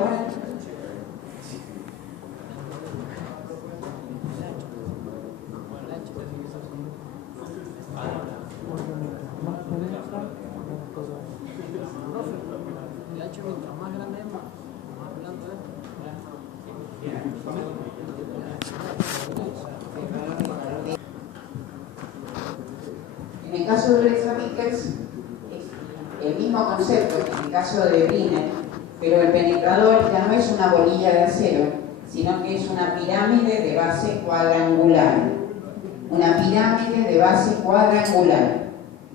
El ancho mientras más grande es más blando es. En el caso de dureza Vickers es el mismo concepto que en el caso de Brenner, pero el penetrador ya no es una bolilla de acero, sino que es una pirámide de base cuadrangular. Una pirámide de base cuadrangular.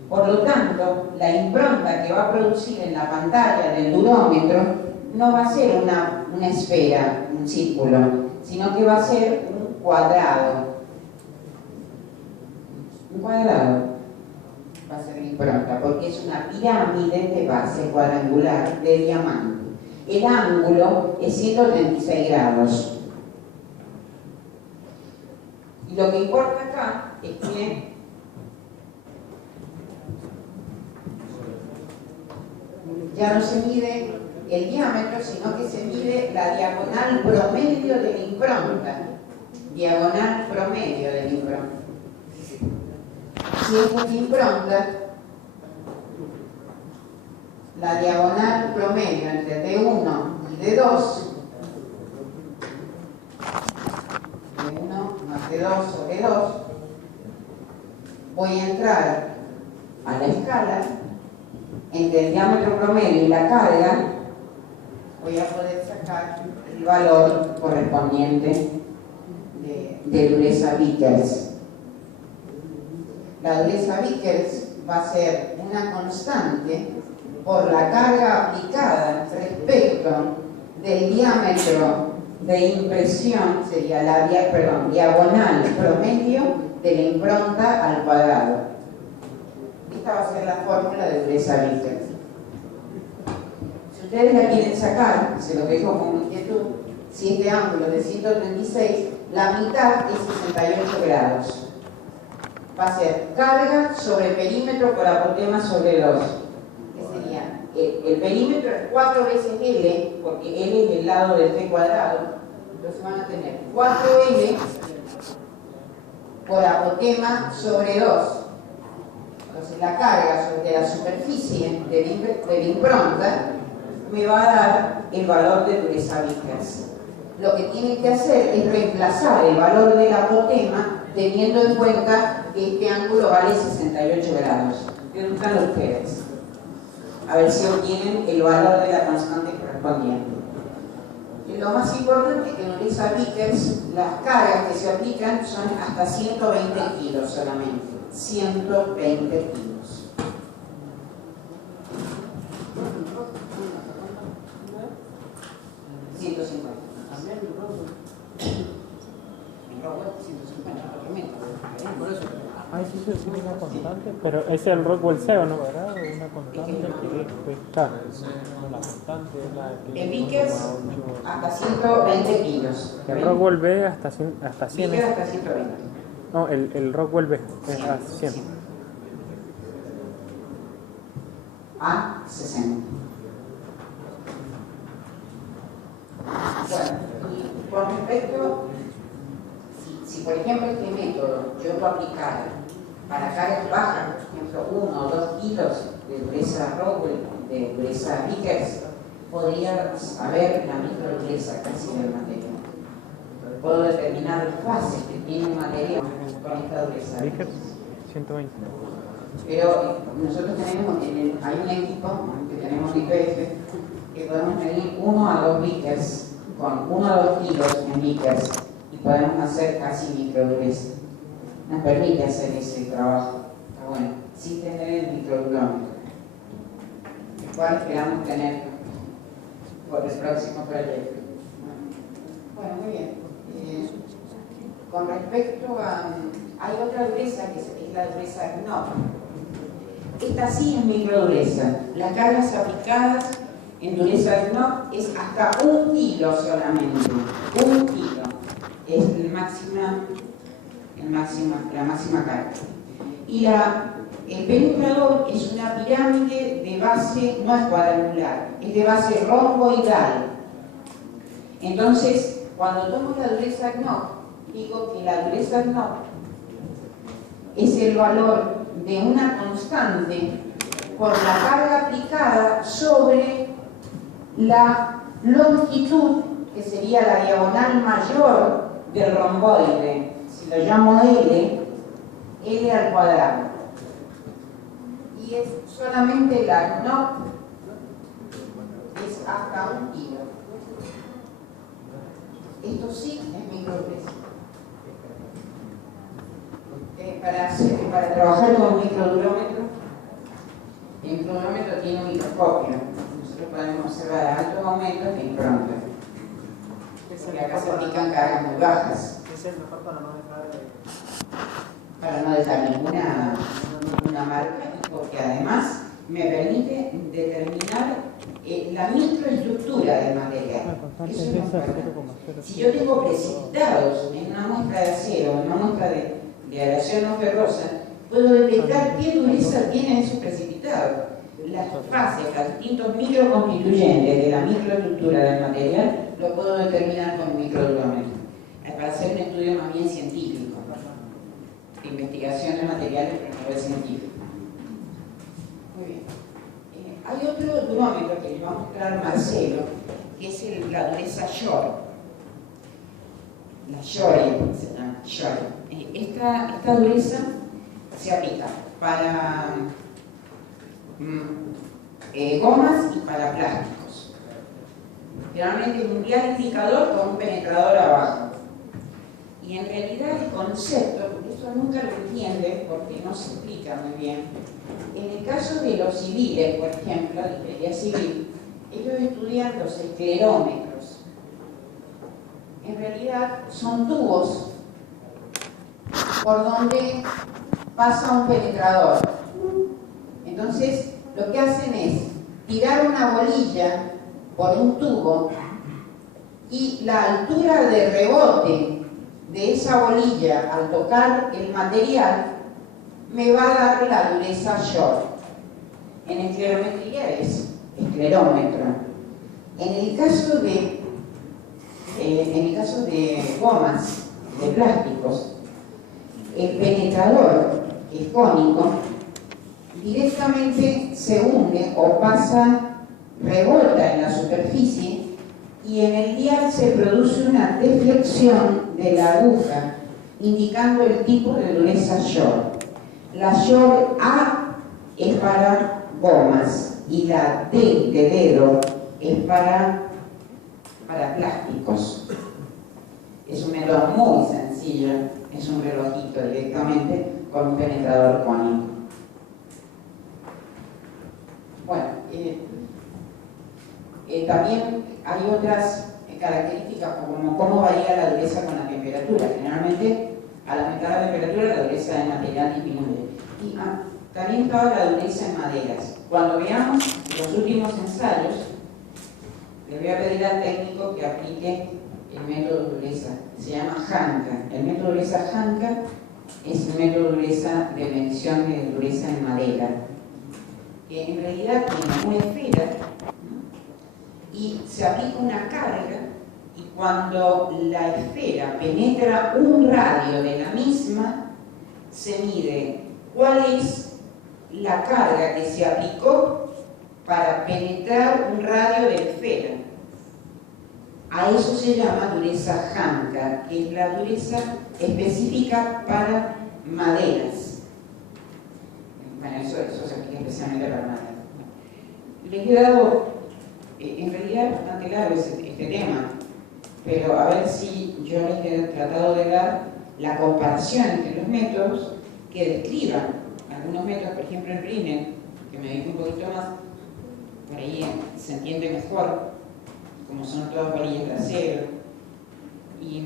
Por lo tanto, la impronta que va a producir en la pantalla del durómetro no va a ser una esfera, un círculo, sino que va a ser un cuadrado. Un cuadrado va a ser la impronta, porque es una pirámide de base cuadrangular de diamante. El ángulo es 136 grados. Y lo que importa acá es que ya no se mide el diámetro, sino que se mide la diagonal promedio de la impronta. Diagonal promedio de la impronta. Si esta es la impronta, la diagonal promedio entre D1 y D2, D1 más D2 sobre 2, voy a entrar a la escala. Entre el diámetro promedio y la carga, voy a poder sacar el valor correspondiente de dureza Vickers. La dureza Vickers va a ser una constante por la carga aplicada respecto del diámetro de impresión, sería la diagonal promedio de la impronta al cuadrado. Esta va a ser la fórmula de dureza Vickers. Si ustedes la quieren sacar, se lo dejo como inquietud, si este ángulo es de 136, la mitad es 68 grados. Va a ser carga sobre perímetro por apotema sobre 2. ¿Qué sería? El perímetro es 4 veces L, porque L es el lado del C cuadrado. Entonces van a tener 4L por apotema sobre 2. Entonces la carga sobre la superficie de la impronta me va a dar el valor de dureza Vickers. Lo que tienen que hacer es reemplazar el valor del apotema teniendo en cuenta que este ángulo vale 68 grados. Preguntan ustedes. A ver si obtienen el valor de la constante correspondiente. Y lo más importante es que en dureza Vickers las cargas que se aplican son hasta 120 kilos solamente. 120 kilos. Por eso. Ah, sí, es una constante, pero es el Rockwell CEO, ¿no? ¿Verdad? Una constante que está. La constante es la que. El Vickers hasta 120 kilos. El Rockwell B hasta 100. Vickers hasta 120. No, el Rockwell B es a 100. A 60. Bueno, y con respecto, si por ejemplo este método yo lo aplicara para cargas bajas, por ejemplo 1 o 2 kilos de dureza Rockwell, de dureza Vickers, podría haber la microdureza casi del material. Puedo determinar las fases que tiene un material con esta dureza. Vickers 120. Pero nosotros tenemos, hay un equipo que tenemos en IPF que podemos medir 1 a 2 Vickers con 1 a 2 kilos en Vickers y podemos hacer casi microdureza. Nos permite hacer ese trabajo. Pero bueno, sin tener el microdurómetro, el cual esperamos tener por el próximo proyecto. Bueno, muy bien. Con respecto a... hay otra dureza que es la dureza Knopp. Esta sí es microdureza. Las cargas aplicadas en dureza Knopp es hasta 1 kilo solamente. 1 kilo es la máxima carga. Y el penetrador es una pirámide de base, no es cuadrangular, es de base romboidal. Entonces, cuando tomo la dureza Knock, digo que la dureza Knock es el valor de una constante por la carga aplicada sobre la longitud, que sería la diagonal mayor del romboide. Si lo llamo L al cuadrado. Y es solamente la Knock, es hasta 1 kilo. Esto sí es microdureza. Para trabajar con un microdurómetro, el microdurómetro tiene un microscopio. Nosotros podemos observar a altos aumentos de impronta. Porque acá se aplican cargas muy bajas. Es el mejor para no dejar ninguna marca, y porque además me permite determinar la microestructura del material. Eso es muy importante. Si yo tengo precipitados en una muestra de acero, en una muestra de aleación no ferrosa, puedo detectar qué dureza tienen esos precipitados. Las fases, los distintos microconstituyentes de la microestructura del material, lo puedo determinar con un microdurómetro, para hacer un estudio más bien científico, de investigación de materiales, pero a nivel científico. Muy bien. Hay otro durómetro que les va a mostrar Marcelo, que es la dureza Shore. La Shore se llama Shore. Esta dureza se aplica para gomas y para plásticos. Generalmente es un dial indicador con un penetrador abajo. Y en realidad el concepto, porque eso nunca lo entiende porque no se explica muy bien, en el caso de los civiles, por ejemplo, la ingeniería civil, ellos estudian los esclerómetros. En realidad son tubos por donde pasa un penetrador. Entonces, lo que hacen es tirar una bolilla por un tubo y la altura de rebote de esa bolilla al tocar el material me va a dar la dureza Shore. En esclerometría es esclerómetro. En el caso de gomas, de plásticos, el penetrador, que es cónico, directamente se hunde o rebota en la superficie y en el dial se produce una deflexión de la aguja, indicando el tipo de dureza Shore. La Shore A es para gomas y la D de dedo es para plásticos. Es un método muy sencillo, es un relojito directamente con un penetrador cónico. Bueno, también hay otras características como cómo varía la dureza con la temperatura. Generalmente, al aumentar la temperatura, la dureza del material disminuye. Y también estaba la dureza en maderas. Cuando veamos los últimos ensayos, les voy a pedir al técnico que aplique el método de dureza. Se llama Hanka. El método de dureza Hanka es el método de dureza de medición de dureza en madera, que en realidad tiene una esfera, ¿no? Y se aplica una carga, y cuando la esfera penetra un radio de la misma, se mide cuál es la carga que se aplicó para penetrar un radio de esfera. A eso se llama dureza Hanka, que es la dureza específica para maderas. Bueno, eso se aplica especialmente para maderas. Les he dado, en realidad es bastante largo este tema, pero a ver si yo les he tratado de dar la comparación entre los métodos que describan algunos métodos, por ejemplo el Brinell, que me dijo un poquito más, por ahí se entiende mejor, como son todas varillas de acero, y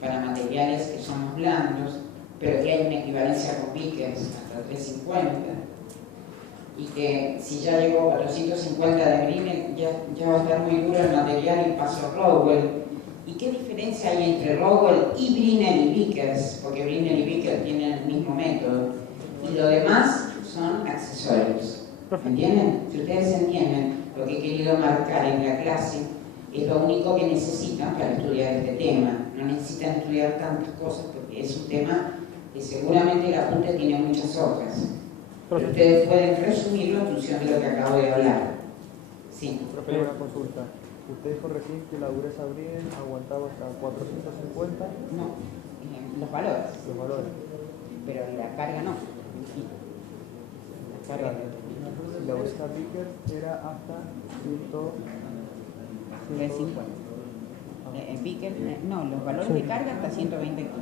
para materiales que son más blandos, pero que hay una equivalencia con Vickers hasta 350, y que si ya llegó a 450 de Brinell, ya va a estar muy duro el material y paso a Rowell. ¿Y qué diferencia hay entre Rowell y Brinell y Vickers? Porque Brinell y Vickers tienen el mismo método, y lo demás son accesorios. ¿Entienden? Si ustedes entienden lo que he querido marcar en la clase, Es lo único que necesitan para estudiar este tema. No necesitan estudiar tantas cosas porque es un tema que seguramente el apunte tiene muchas hojas. Pero ustedes pueden resumirlo en función de lo que acabo de hablar. Sí. Profe, una consulta. ¿Ustedes corregís que la dureza Brinell aguantaba hasta 450? No, los valores. Los valores. Pero la carga no. La carga Claro. Y la dureza Vickers era hasta 350. En Vickers, no, los valores de carga hasta 120 kilos.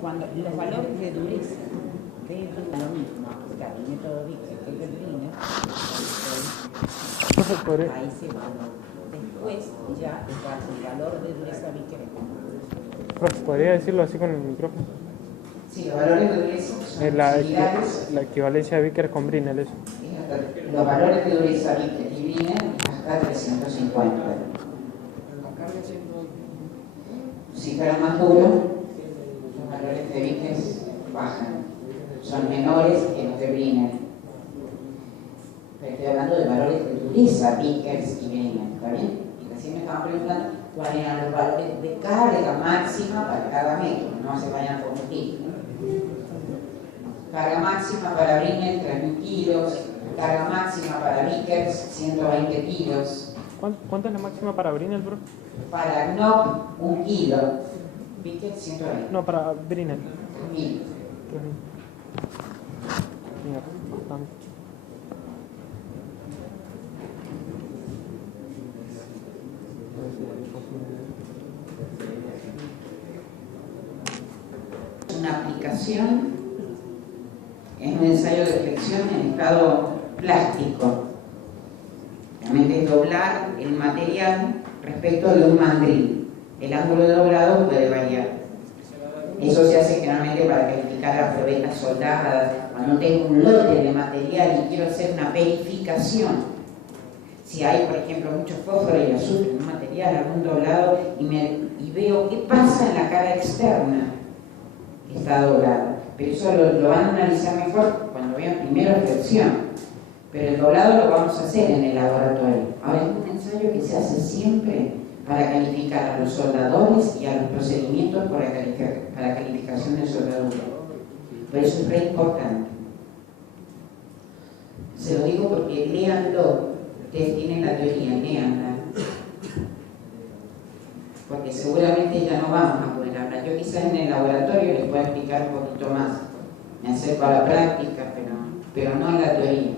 Cuando los valores de dureza de lo mismo, claro, el método Vickers que el del Brinell, ahí se va. Después ya está el valor de dureza Vickers. Profe, ¿podría decirlo así con el micrófono? Sí, los valores de dureza son similares. La equivalencia de Vickers con Brinell, eso. Los valores de dureza Vickers y Brinell hasta 350. La carga 120. Si fuera más duro, los valores de Vickers bajan. Son menores que los de Brinell. Pero estoy hablando de valores de dureza Vickers y Brinell, ¿está bien? Y recién me estaban preguntando cuáles eran los valores de carga máxima para cada método. No se vayan a confundir. Carga máxima para Brinell 3.000 kilos, carga máxima para Vickers 120 kilos. ¿Cuánta es la máxima para Brinell, bro? Para Knock 1 kilo, Vickers 120. No, para Brinell. 1000. 3000. Mira, bastante. Una aplicación es un ensayo de flexión en estado plástico. Realmente es doblar el material respecto de un mandril. El ángulo de doblado puede variar. Eso se hace generalmente para calificar las probetas soldadas. Cuando tengo un lote de material y quiero hacer una verificación, si hay, por ejemplo, mucho fósforo y azufre en un material, algún doblado, y veo qué pasa en la cara externa que está doblada. Pero eso lo van a analizar mejor cuando vean primero flexión. Pero el doblado lo vamos a hacer en el laboratorio. Ahora es un ensayo que se hace siempre para calificar a los soldadores y a los procedimientos para calificación de soldadura. Por eso es re importante. Se lo digo porque léanlo. Ustedes tienen la teoría, léanla. Porque seguramente ya no vamos a poder hablar. Yo quizás en el laboratorio les puedo explicar un poquito más. Me acerco a la práctica, pero no a la teoría.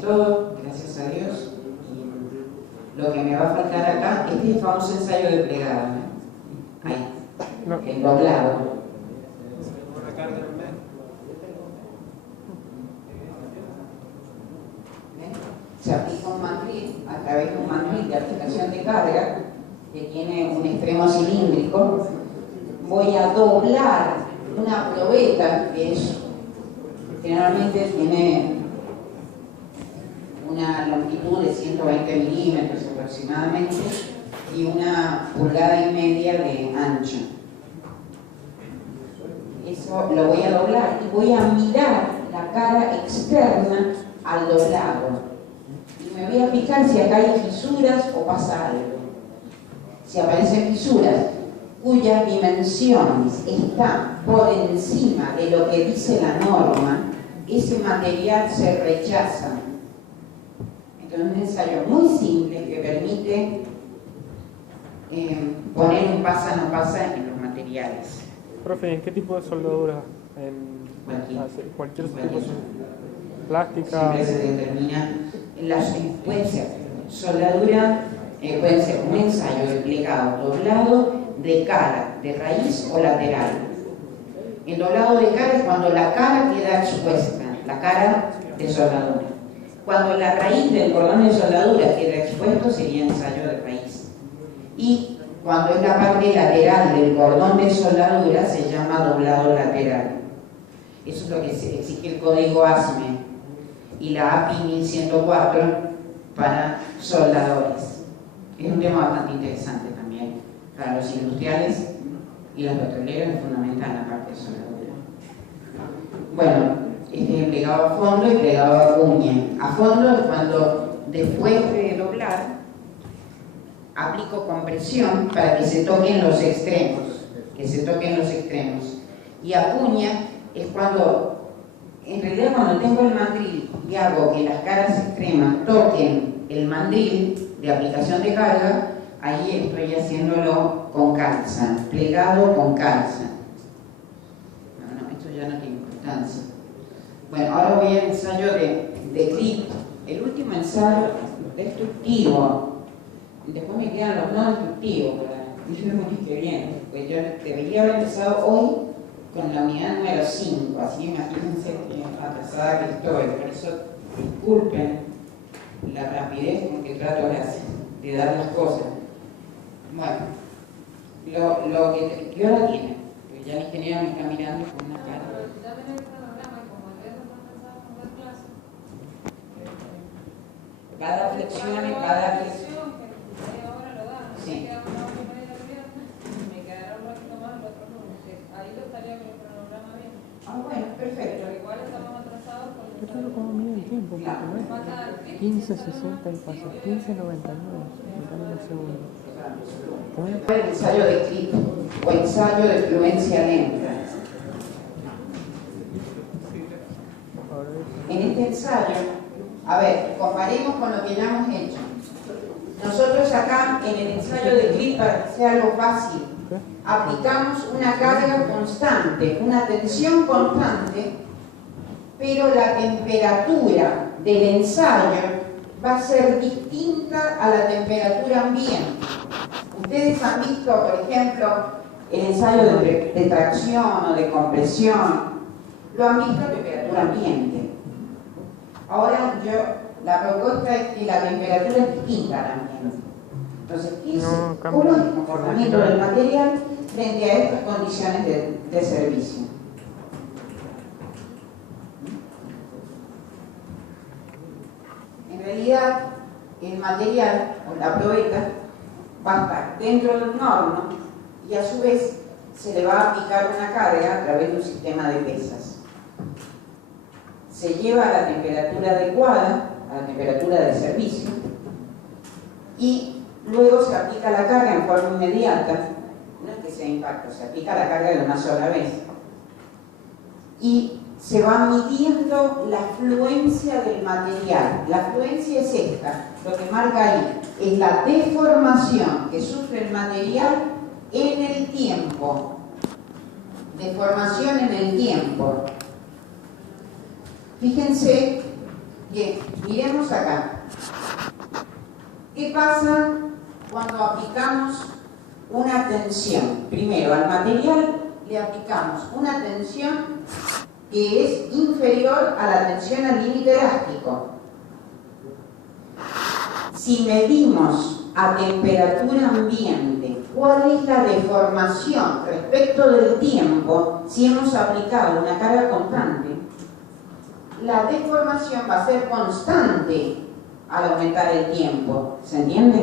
Todo, gracias a Dios. Y lo que me va a faltar acá, este es el famoso ensayo de plegado. Ahí, No. el doblado. La carga en medio. Se aplica un mandril a través de un mandril de aplicación de carga que tiene un extremo cilíndrico. Voy a doblar una probeta que generalmente tiene una longitud de 120 milímetros aproximadamente y 1,5 pulgadas de ancho. Eso lo voy a doblar y voy a mirar la cara externa al doblado. Me voy a fijar si acá hay fisuras o pasa algo. Si aparecen fisuras cuyas dimensiones están por encima de lo que dice la norma, ese material se rechaza. Entonces es un ensayo muy simple que permite poner un pasa no pasa en los materiales. Profe, ¿en qué tipo de soldadura? Cualquier tipo de plástica. Siempre se determina. Puede ser soldadura, puede ser un ensayo de plegado doblado de cara, de raíz o lateral. El doblado de cara es cuando la cara queda expuesta, la cara de soldadura. Cuando la raíz del cordón de soldadura queda expuesto sería ensayo de raíz. Y cuando es la parte lateral del cordón de soldadura se llama doblado lateral. Eso es lo que exige el código ASME y la API 1104 para soldadores. Es un tema bastante interesante también para los industriales y los petroleros, es fundamental la parte de soldadura. Bueno, este es el plegado a fondo y plegado a cuña. A fondo es cuando después de doblar, aplico compresión para que se toquen los extremos, y acuña es cuando, en realidad cuando tengo el mandril y hago que las caras extremas toquen el mandril de aplicación de carga, ahí estoy haciéndolo con calza, plegado con calza. No, esto ya no tiene importancia. Bueno, ahora voy al ensayo de clip, el último ensayo destructivo. Después me quedan los no destructivos para ir muy que viene, pues yo debería haber empezado hoy con la unidad número 5, así que imagínense que atrasada que estoy, por eso disculpen la rapidez con que trato de dar las cosas. Bueno, lo que ¿qué hora tiene? Porque ya el ingeniero me está mirando con una cara. Va a dar flexiones, va a dar flexiones. Sí. Bueno, perfecto. Igual estamos atrasados con Yo tengo como mide el tiempo, porque no es 15.60 y pasa 15.99. Dame un segundo. El ensayo de clip o ensayo de fluencia lenta. En este ensayo, a ver, comparemos con lo que ya hemos hecho. Nosotros acá en el ensayo de clip, para que sea algo fácil, aplicamos una carga constante, una tensión constante, pero la temperatura del ensayo va a ser distinta a la temperatura ambiente. Ustedes han visto, por ejemplo, el ensayo de tracción o de compresión, lo han visto a temperatura ambiente. Ahora la propuesta es que la temperatura es distinta al ambiente. Entonces, ¿cómo es el comportamiento del material frente a estas condiciones de servicio? En realidad, el material o la probeta va a estar dentro de un horno y a su vez se le va a aplicar una carga a través de un sistema de pesas. Se lleva a la temperatura adecuada, a la temperatura de servicio, y luego se aplica la carga en forma inmediata, no es que sea impacto, se aplica la carga de una sola vez. Y se va midiendo la fluencia del material. La fluencia es esta, lo que marca ahí, es la deformación que sufre el material en el tiempo. Deformación en el tiempo. Fíjense que, miremos acá. ¿Qué pasa cuando aplicamos una tensión? Primero, al material le aplicamos una tensión que es inferior a la tensión al límite elástico. Si medimos a temperatura ambiente cuál es la deformación respecto del tiempo, si hemos aplicado una carga constante, la deformación va a ser constante al aumentar el tiempo. ¿Se entiende?